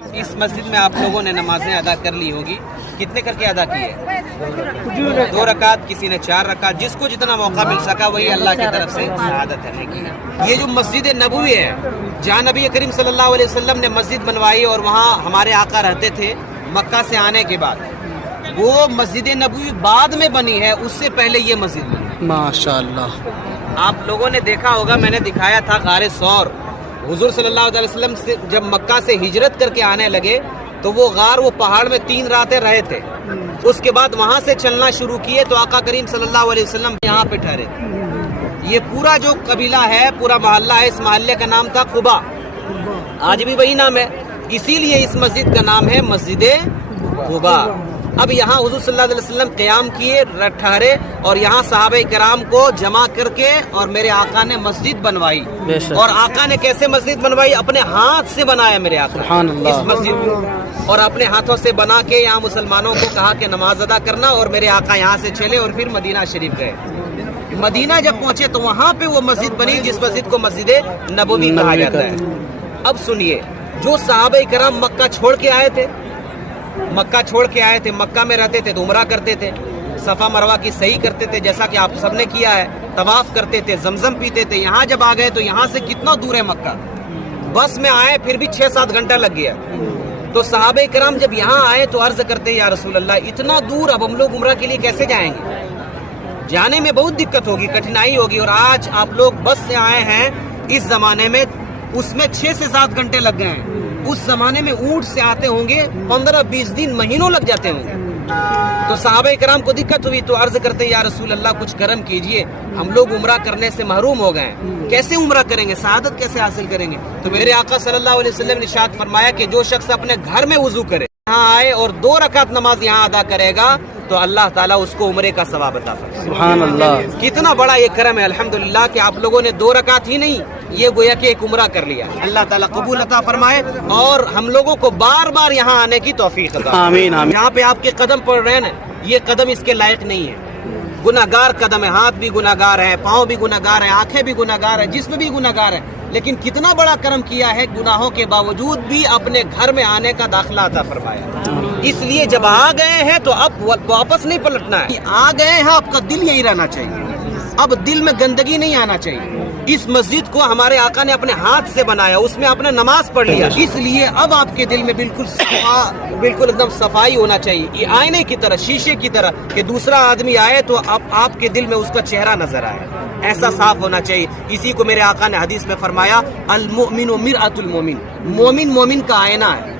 اس مسجد میں آپ لوگوں نے نمازیں ادا کر لی ہوگی، کتنے کر کے ادا کیے؟ 2 رکعت، کسی نے 4 رکعت، جس کو جتنا موقع مل سکا وہی اللہ کی طرف سے شہادت ہے کی۔ یہ جو مسجد نبوی ہے جہاں نبی کریم صلی اللہ علیہ وسلم نے مسجد بنوائی اور وہاں ہمارے آقا رہتے تھے مکہ سے آنے کے بعد، وہ مسجد نبوی بعد میں بنی ہے، اس سے پہلے یہ مسجد بنی۔ ماشاءاللہ، آپ لوگوں نے دیکھا ہوگا، میں نے دکھایا تھا غار ثور۔ حضور صلی اللہ علیہ وسلم سے جب مکہ سے ہجرت کر کے آنے لگے تو وہ غار، وہ پہاڑ میں 3 راتیں رہے تھے، اس کے بعد وہاں سے چلنا شروع کیے تو آقا کریم صلی اللہ علیہ وسلم یہاں پہ ٹھہرے۔ یہ پورا جو قبیلہ ہے، پورا محلہ ہے، اس محلے کا نام تھا قبا، آج بھی وہی نام ہے، اسی لیے اس مسجد کا نام ہے مسجد قبا۔ اب یہاں حضور صلی اللہ علیہ وسلم قیام کیے، ٹھہرے، اور یہاں صحابہ کرام کو جمع کر کے اور میرے آقا نے مسجد بنوائی۔ اور آقا نے کیسے مسجد بنوائی؟ اپنے ہاتھ سے بنایا میرے آقا سبحان اللہ، اس مسجد کو، اور اپنے ہاتھوں سے بنا کے یہاں مسلمانوں کو کہا کہ نماز ادا کرنا، اور میرے آقا یہاں سے چلے اور پھر مدینہ شریف گئے۔ مدینہ جب پہنچے تو وہاں پہ وہ مسجد بنی جس مسجد کو مسجد نبوی کہا جاتا ہے۔ اب سنیے، جو صحابہ کرام مکہ چھوڑ کے آئے تھے، مکہ میں رہتے تھے تو عمرہ کرتے تھے، صفا مروہ کی صحیح کرتے تھے جیسا کہ آپ سب نے کیا ہے، طواف کرتے تھے، زمزم پیتے تھے۔ یہاں جب آ گئے تو یہاں سے کتنا دور ہے مکہ؟ بس میں آئے پھر بھی 6-7 گھنٹہ لگ گیا۔ تو صحابہ کرام جب یہاں آئے تو عرض کرتے یا رسول اللہ اتنا دور اب ہم لوگ عمرہ کے لیے کیسے جائیں گے؟ جانے میں بہت دقت ہوگی، کٹھنائی ہوگی، اور آج آپ لوگ بس سے آئے ہیں، اس زمانے میں اس میں 6 سے 7 گھنٹے لگ گئے ہیں، اس زمانے میں اونٹ سے آتے ہوں گے 15-20 دن، مہینوں لگ جاتے ہوں گے۔ تو صحابہ کرام کو دقت ہوئی تو عرض کرتے یا رسول اللہ کچھ کرم کیجئے، ہم لوگ عمرہ کرنے سے محروم ہو گئے ہیں، کیسے عمرہ کریں گے، سعادت کیسے حاصل کریں گے؟ تو میرے آقا صلی اللہ علیہ وسلم نے ارشاد فرمایا کہ جو شخص اپنے گھر میں وضو کرے، یہاں آئے اور 2 رکعت نماز یہاں ادا کرے گا تو اللہ تعالیٰ اس کو عمرے کا ثواب عطا فرمائے۔ سبحان اللہ، کتنا بڑا یہ کرم ہے الحمدللہ کہ آپ لوگوں نے 2 رکعت ہی نہیں، یہ گویا کہ ایک عمرہ کر لیا۔ اللہ تعالیٰ قبول عطا فرمائے اور ہم لوگوں کو بار بار یہاں آنے کی توفیق عطا۔ آمین آمین۔ یہاں پہ آپ کے قدم پڑ رہے ہیں نا، یہ قدم اس کے لائق نہیں ہے، گناہگار قدم ہے، ہاتھ بھی گناہگار ہے، پاؤں بھی گناہگار ہے، آنکھیں بھی گناہگار ہے، جسم بھی گناہگار ہے، لیکن کتنا بڑا کرم کیا ہے، گناہوں کے باوجود بھی اپنے گھر میں آنے کا داخلہ عطا فرمایا۔ اس لیے جب آ گئے ہیں تو اب واپس نہیں پلٹنا ہے، آ گئے ہیں آپ کا دل یہی رہنا چاہیے، اب دل میں گندگی نہیں آنا چاہیے۔ اس مسجد کو ہمارے آقا نے اپنے ہاتھ سے بنایا، اس میں آپ نے نماز پڑھ لیا، اس لیے اب آپ کے دل میں بالکل ایک دم صفائی ہونا چاہیے، یہ آئینے کی طرح، شیشے کی طرح، کہ دوسرا آدمی آئے تو اب آپ کے دل میں اس کا چہرہ نظر آئے، ایسا صاف ہونا چاہیے۔ اسی کو میرے آقا نے حدیث میں فرمایا المؤمن مرآۃ المؤمن، مومن مومن کا آئینہ ہے۔